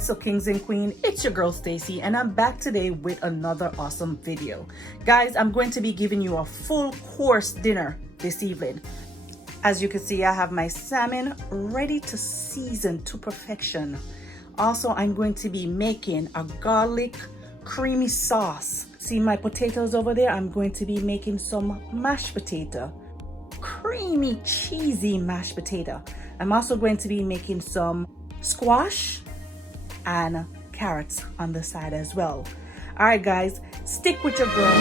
What's up, kings and queen? It's your girl Stacy, and I'm back today with another awesome video. Guys, I'm going to be giving you a full course dinner this evening. As you can see, I have my salmon ready to season to perfection. Also, I'm going to be making a garlic creamy sauce. See my potatoes over there? I'm going to be making some mashed potato, creamy cheesy mashed potato. I'm also going to be making some squash and carrots on the side as well. All right, guys, stick with your girl.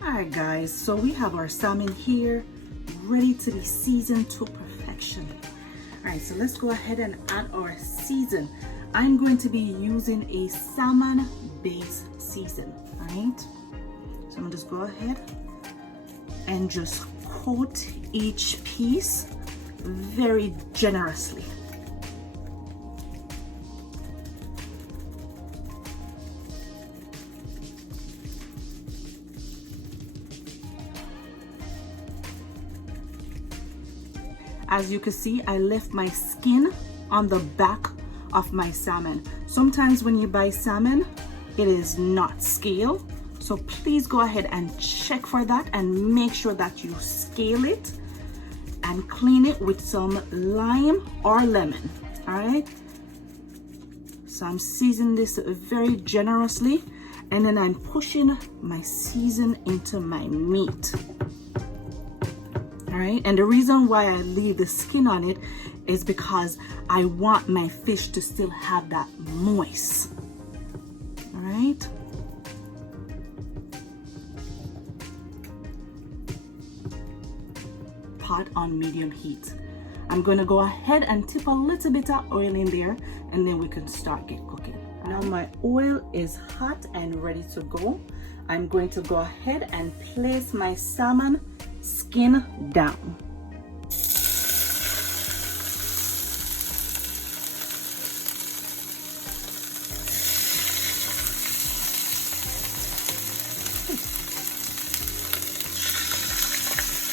All right, guys, so we have our salmon here ready to be seasoned to perfection. All right, so let's go ahead and add our season. I'm going to be using a salmon base season. All right, so I'm gonna just go ahead and just coat each piece very generously. As you can see, I left my skin on the back of my salmon. Sometimes when you buy salmon, it is not scaled. So please go ahead and check for that and make sure that you scale it and clean it with some lime or lemon. All right. So I'm seasoning this very generously, and then I'm pushing my season into my meat. All right, and the reason why I leave the skin on it is because I want my fish to still have that moist. All right. Pot on medium heat. I'm going to go ahead and tip a little bit of oil in there, and then we can start cooking. Now my oil is hot and ready to go. I'm going to go ahead and place my salmon skin down.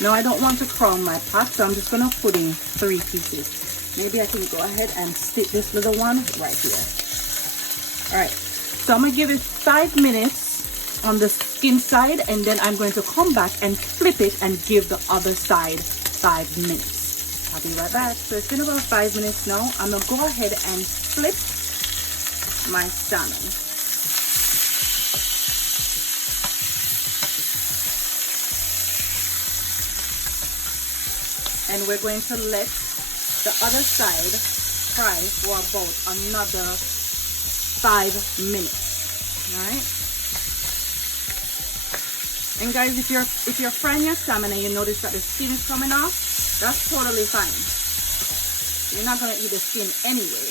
Now I don't want to crumb my pot, so I'm just gonna put in 3 pieces. Maybe I can go ahead and stick this little one right here. All right, so I'm gonna give it 5 minutes on the skin side, and then I'm going to come back and flip it and give the other side 5 minutes. I'll be right back. So it's been about 5 minutes now. I'm gonna go ahead and flip my salmon. And we're going to let the other side fry for about another 5 minutes. All right. And guys, if you're frying your salmon and you notice that the skin is coming off, that's totally fine. You're not gonna eat the skin anyway.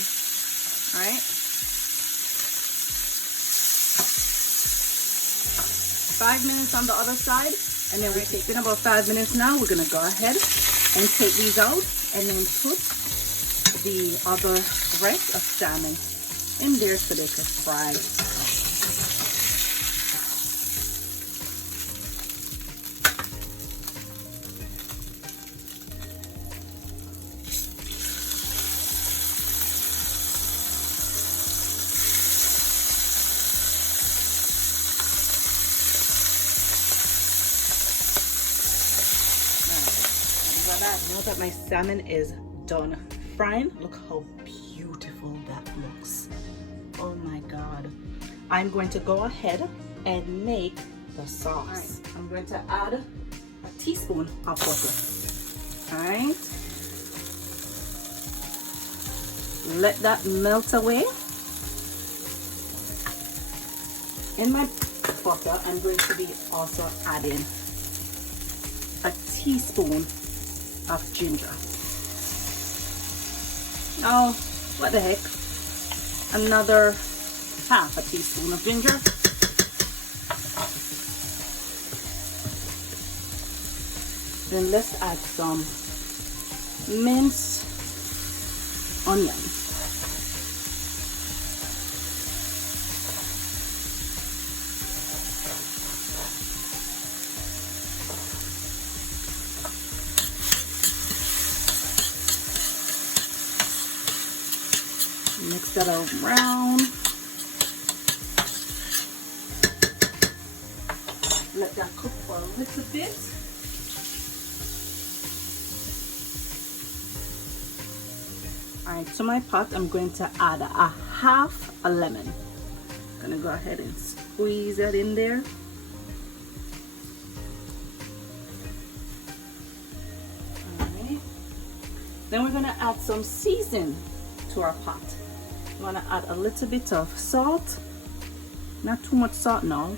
All right. 5 minutes on the other side, and then we're taking about 5 minutes now. We're gonna go ahead and take these out, and then put the other rest of salmon in there so they can fry. Now that my salmon is done frying, look how beautiful that looks. Oh my God. I'm going to go ahead and make the sauce. Right. I'm going to add a teaspoon of butter. All right. Let that melt away. In my butter, I'm going to be also adding a teaspoon of ginger. Oh, what the heck, another half a teaspoon of ginger. Then let's add some minced onion. that around. Let that cook for a little bit. Alright, to my pot, I'm going to add a half a lemon. I'm gonna go ahead and squeeze that in there. Alright. Then we're gonna add some season to our pot. I'm gonna add a little bit of salt. Not too much salt now.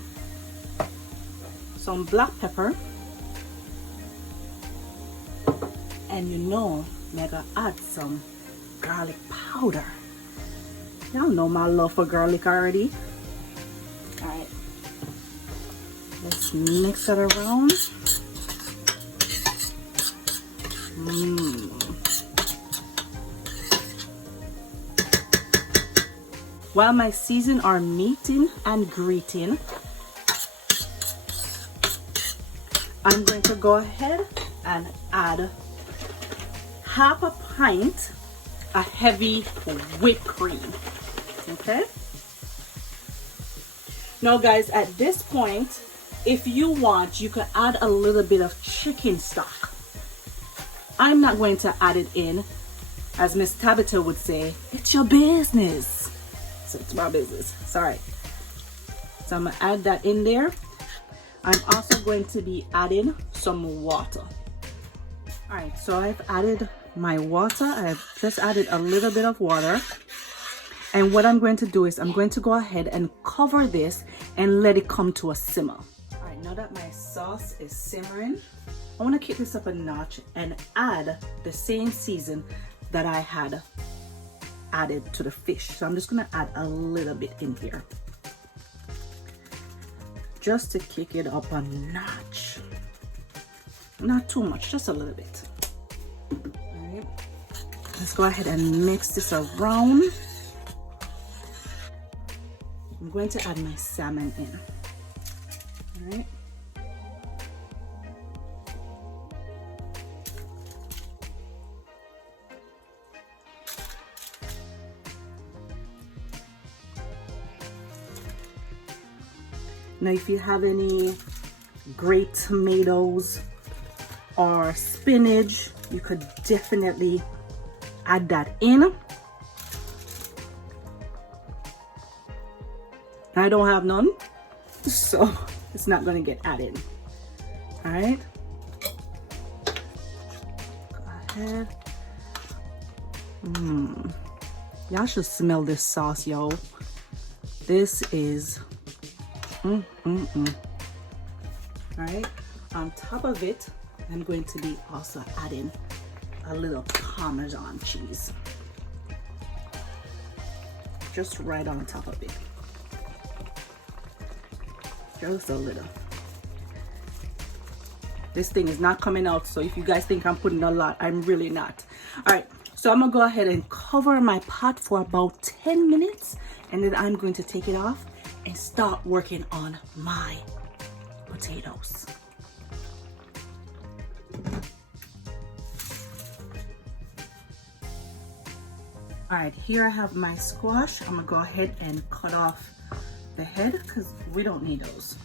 Some black pepper. And you know, I'm gonna add some garlic powder. Y'all know my love for garlic already. Alright, let's mix it around. While my season are meeting and greeting, I'm going to go ahead and add half a pint of heavy whipped cream. Okay, now guys, at this point, if you want, you can add a little bit of chicken stock. I'm not going to add it in. As Miss Tabitha would say, it's your business. So it's my business, sorry. So I'm gonna add that in there. I'm also going to be adding some water. All right, so I've added my water. I've just added a little bit of water. And what I'm going to do is I'm going to go ahead and cover this and let it come to a simmer. All right, now that my sauce is simmering, I want to kick this up a notch and add the same season that I had added to the fish. So I'm just going to add a little bit in here, just to kick it up a notch. Not too much, just a little bit. All right, let's go ahead and mix this around. I'm going to add my salmon in. All right. Now, if you have any great tomatoes or spinach, you could definitely add that in. I don't have none, so it's not going to get added. All right, go ahead. Y'all should smell this sauce, yo. This is all right, on top of it, I'm going to be also adding a little Parmesan cheese, just right on top of it. Just a little. This thing is not coming out, so if you guys think I'm putting a lot, I'm really not. All right, so I'm gonna go ahead and cover my pot for about 10 minutes, and then I'm going to take it off and start working on my potatoes. All right, here I have my squash. I'm gonna go ahead and cut off the head because we don't need those.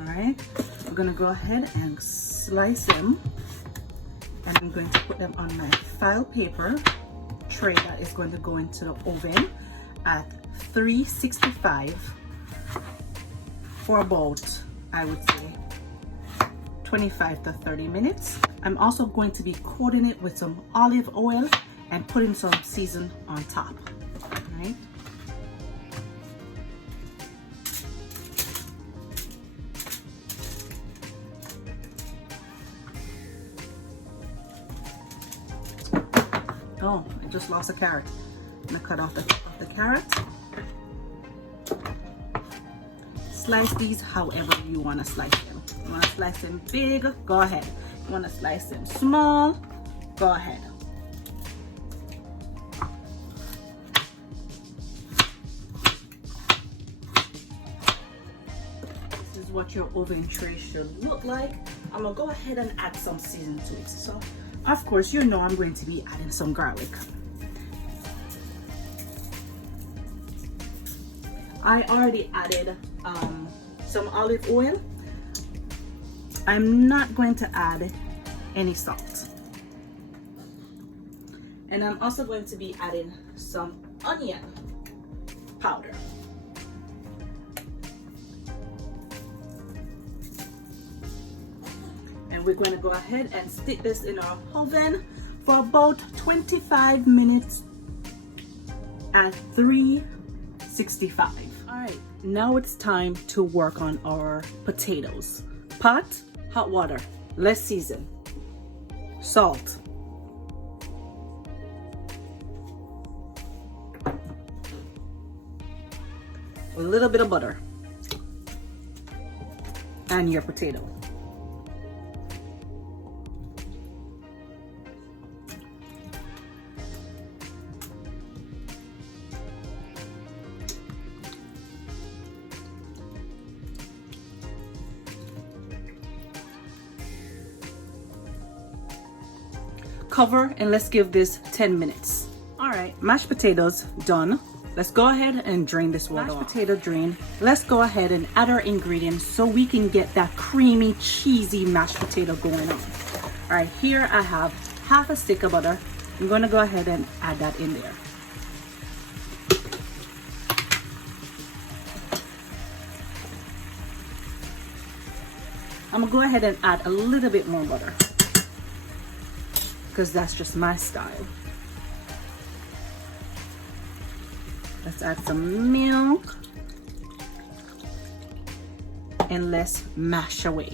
All right, we're gonna go ahead and slice them, and I'm going to put them on my file paper tray that is going to go into the oven at 365 for about, I would say, 25 to 30 minutes. I'm also going to be coating it with some olive oil and putting some season on top. All right. Oh, I just lost a carrot. I'm gonna cut off the carrot. Slice these however you want to slice them. You want to slice them big, go ahead. You want to slice them small, go ahead. This is what your oven tray should look like. I'm gonna go ahead and add some seasoning to it. So, of course, you know I'm going to be adding some garlic. I already added some olive oil. I'm not going to add any salt. And I'm also going to be adding some onion powder. And we're going to go ahead and stick this in our oven for about 25 minutes at 365. All right, now it's time to work on our potatoes. Pot, hot water, let's season, salt, a little bit of butter, and your potato. Cover and let's give this 10 minutes. All right, mashed potatoes done. Let's go ahead and drain this water off. Mashed potato drain. Let's go ahead and add our ingredients so we can get that creamy, cheesy mashed potato going on. All right, here I have half a stick of butter. I'm gonna go ahead and add that in there. I'm gonna go ahead and add a little bit more butter, because that's just my style. Let's add some milk and let's mash away.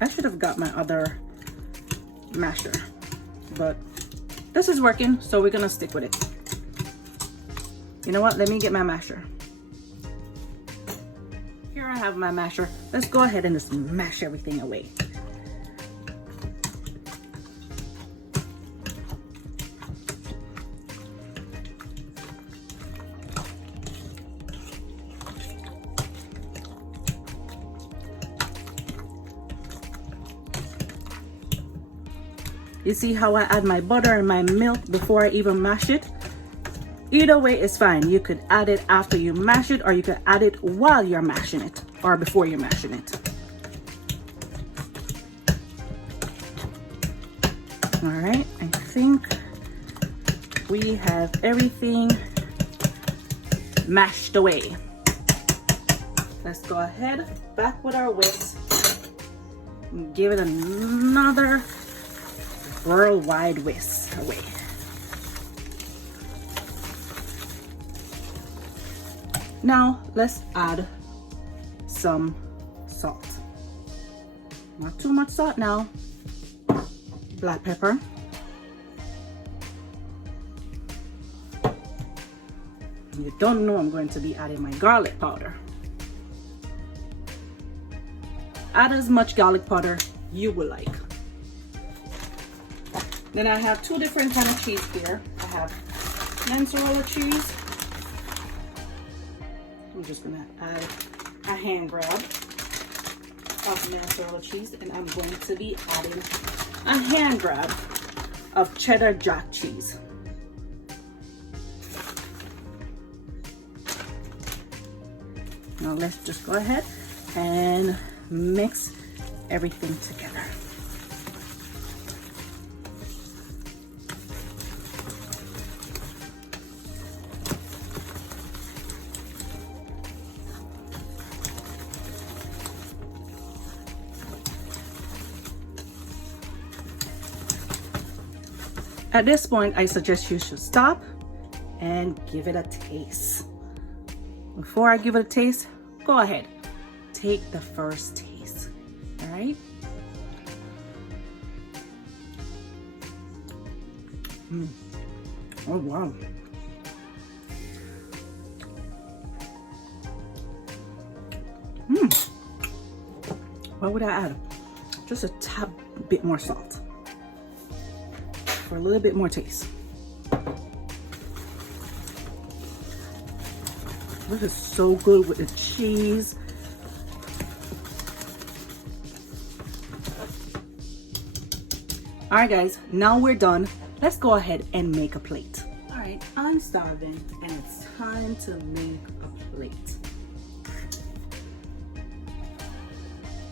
I should have got my other masher, but this is working, so we're gonna stick with it. You know what? Let me get my masher. Here I have my masher. Let's go ahead and just mash everything away. You see how I add my butter and my milk before I even mash it? Either way is fine. You could add it after you mash it, or you could add it while you're mashing it, or before you're mashing it. All right, I think we have everything mashed away. Let's go ahead, back with our whisk, and give it another worldwide whisk away. Now let's add some salt. Not too much salt now. Black pepper. You don't know I'm going to be adding my garlic powder. Add as much garlic powder you would like. Then I have two different kind of cheese here. I have mozzarella cheese. I'm just gonna add a hand grab of mozzarella cheese, and I'm going to be adding a hand grab of cheddar jack cheese. Now let's just go ahead and mix everything together. At this point, I suggest you should stop and give it a taste. Before I give it a taste, go ahead, take the first taste, all right? Oh, wow. What would I add? Just a tad bit more salt for a little bit more taste. This is so good with the cheese. All right, guys, now we're done. let's go ahead and make a plate. All right, I'm starving and it's time to make a plate.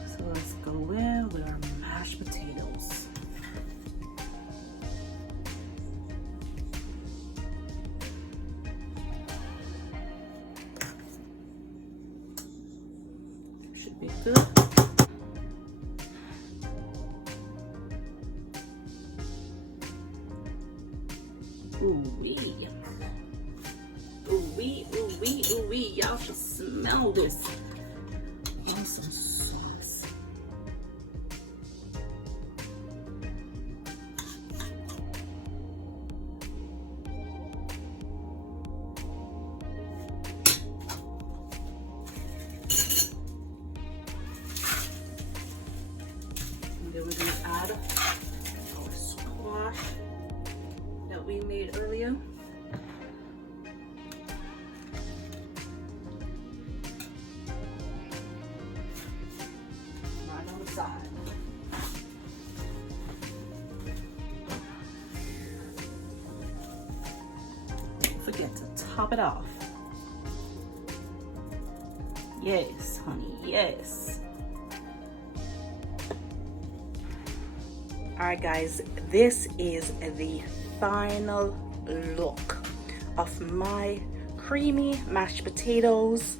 So let's go in with our mashed potatoes. Should be good. Ooh-wee. Ooh-wee, ooh-wee, ooh-wee. Y'all should smell this. And some sauce. And then we're going to add our squash that we made earlier. Right on the side. Don't forget to top it off. Yes, honey, yes. All right, guys, this is the final look of my creamy mashed potatoes,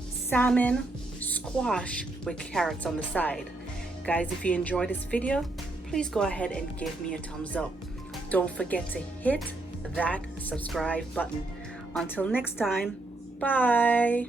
salmon, squash with carrots on the side. Guys, if you enjoyed this video, please go ahead and give me a thumbs up. Don't forget to hit that subscribe button. Until next time, bye.